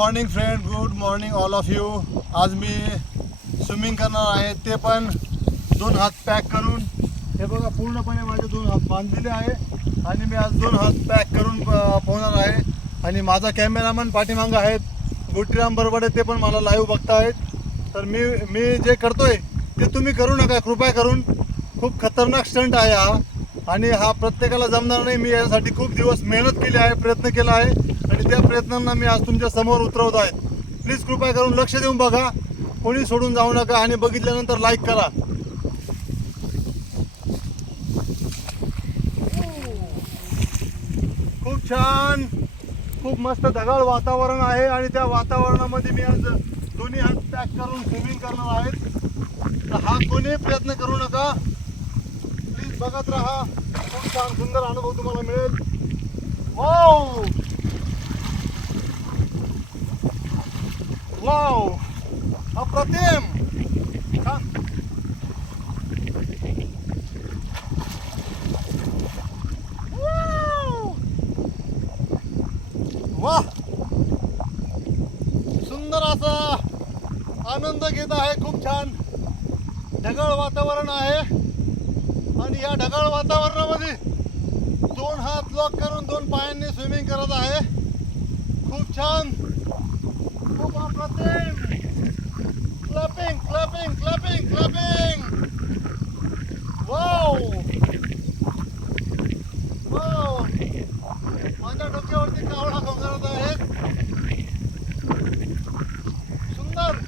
Morning friend good morning all of you आज मी swimming करणार आहे. ते पण दोन हात पॅक करून. हे बघा पूर्णपणे माझे दोन हात बांधलेले आहे. आणि मी आज दोन हात पॅक करून पोहणार आहे. आणि माझा कॅमेरामॅन पाठीमागं आहेत. गुट्टीराम बरोबर ते पण मला लाईव्ह बघतायत. तर मी मी जे करतोय ते तुम्ही करू नका. कृपया करून. खूप खतरनाक स्टंट आहे हा. आणि हा प्रत्येकाला जमणार नाही. मी यासाठी खूप दिवस मेहनत केली आहे प्रयत्न केला आहे. आणि त्या प्रयत्नांना मी आज तुमच्यासमोर उतरवत आहे. प्लीज कृपया करून लक्ष देऊन बघा. कोणी सोडून जाऊ नका आणि बघितल्यानंतर लाईक करा. खूप छान खूप मस्त ढगाळ वातावरण आहे आणि त्या वातावरणामध्ये मी आज दोन्ही हात पॅक करून स्विमिंग करणार आहेत तर हा कोणी प्रयत्न करू नका. प्लीज बघत राहा. खूप छान सुंदर अनुभव तुम्हाला मिळेल. हो वाव अप्रतिम छान Wow! वा सुंदर असा आनंद घेत आहे खूप छान. ढगाळ वातावरण आहे. आणि या ढगाळ वातावरणामध्ये दोन हात लॉक करून दोन पायांनी स्विमिंग करत आहे. खूप छान. खूप अप्रतिम clapping clapping clapping clapping wow wow माझ्या डोक्यावरती कावळा घोंगरत आहे सुंदर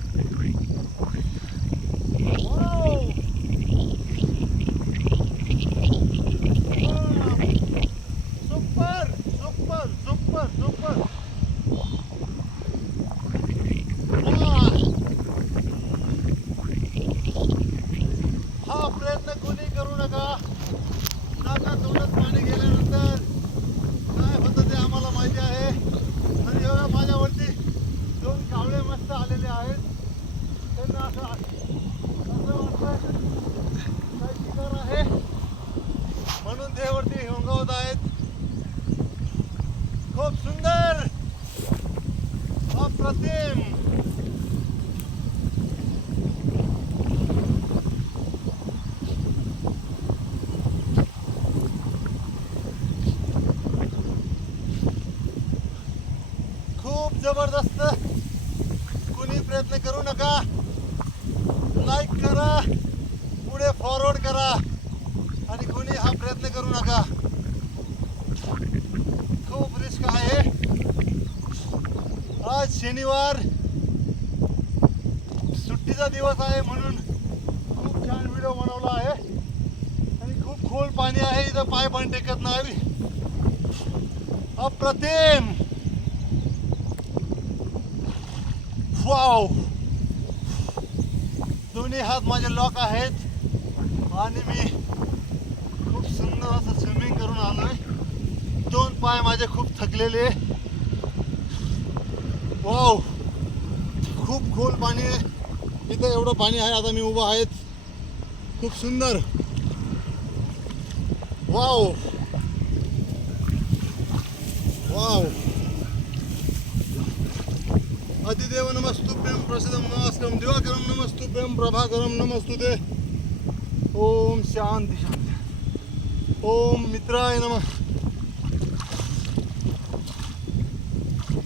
wow super super super super हा प्रयत्न कोणी करू नका नाका तोंडात पाणी गेल्यानंतर काय होतं ते आम्हाला माहिती आहे. आणि एवढ्या माझ्यावरती दोन कावळे मस्त आलेले आहेत. त्यांना असं असं वाटतं काय शिकार आहे. म्हणून ते वरती आहेत. खूप सुंदर. अप्रतिम खूप जबरदस्त. कोणी प्रयत्न करू नका. लाईक करा. पुढे फॉरवर्ड करा. आणि कोणी हा प्रयत्न करू नका. खूप रिस्क आहे. आज शनिवार. सुट्टीचा दिवस आहे म्हणून खूप छान व्हिडिओ बनवला आहे. आणि खूप खोल पाणी आहे. इथं पाय पण टेकत नाही. अप्रतिम. वाव दोन्ही हात माझे लॉक आहेत. आणि मी खूप सुंदर असं स्विमिंग करून आलोय. दोन पाय माझे खूप थकलेले. वाव खूप खोल पाणी आहे. इथं एवढं पाणी आहे आता मी उभा आहेत खूप सुंदर. वाव वाव अधिदेव नमस्तुभ्यं प्रसिद्धं दिवाकरम नमस्तुभ्यम प्रभाकरम प्रभाकरं नमस्तुते ओम शांती शांती ओम मित्राय नमः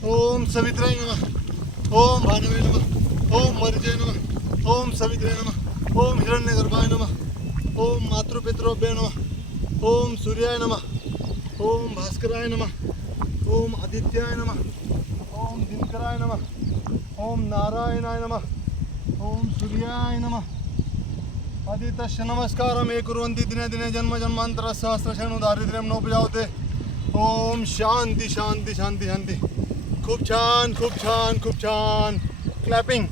ओम सवित्राय नमः ओम भानवे नमः ओम मरिजय नमः ओम सवित्रे नमः ओम हिरण्यगर्भाय नमः ओम मातृपितृभ्य नमः ओम सूर्याय नमः ओम भास्कराय नमः ओम आदित्याय नमः ओम दिनकराय नमः ओम नारायणाय नमः। ओम सूर्याय नमः। आदितस्य नमस्कारं। ये कुर्वन्ति दिने दिने जन्म जन्मांतर सहस्रशनु दारिद्र्यं नोपजावते ओम शांती शांती शांती शांती। खूप छान खूप छान खूप छान। क्लॅपिंग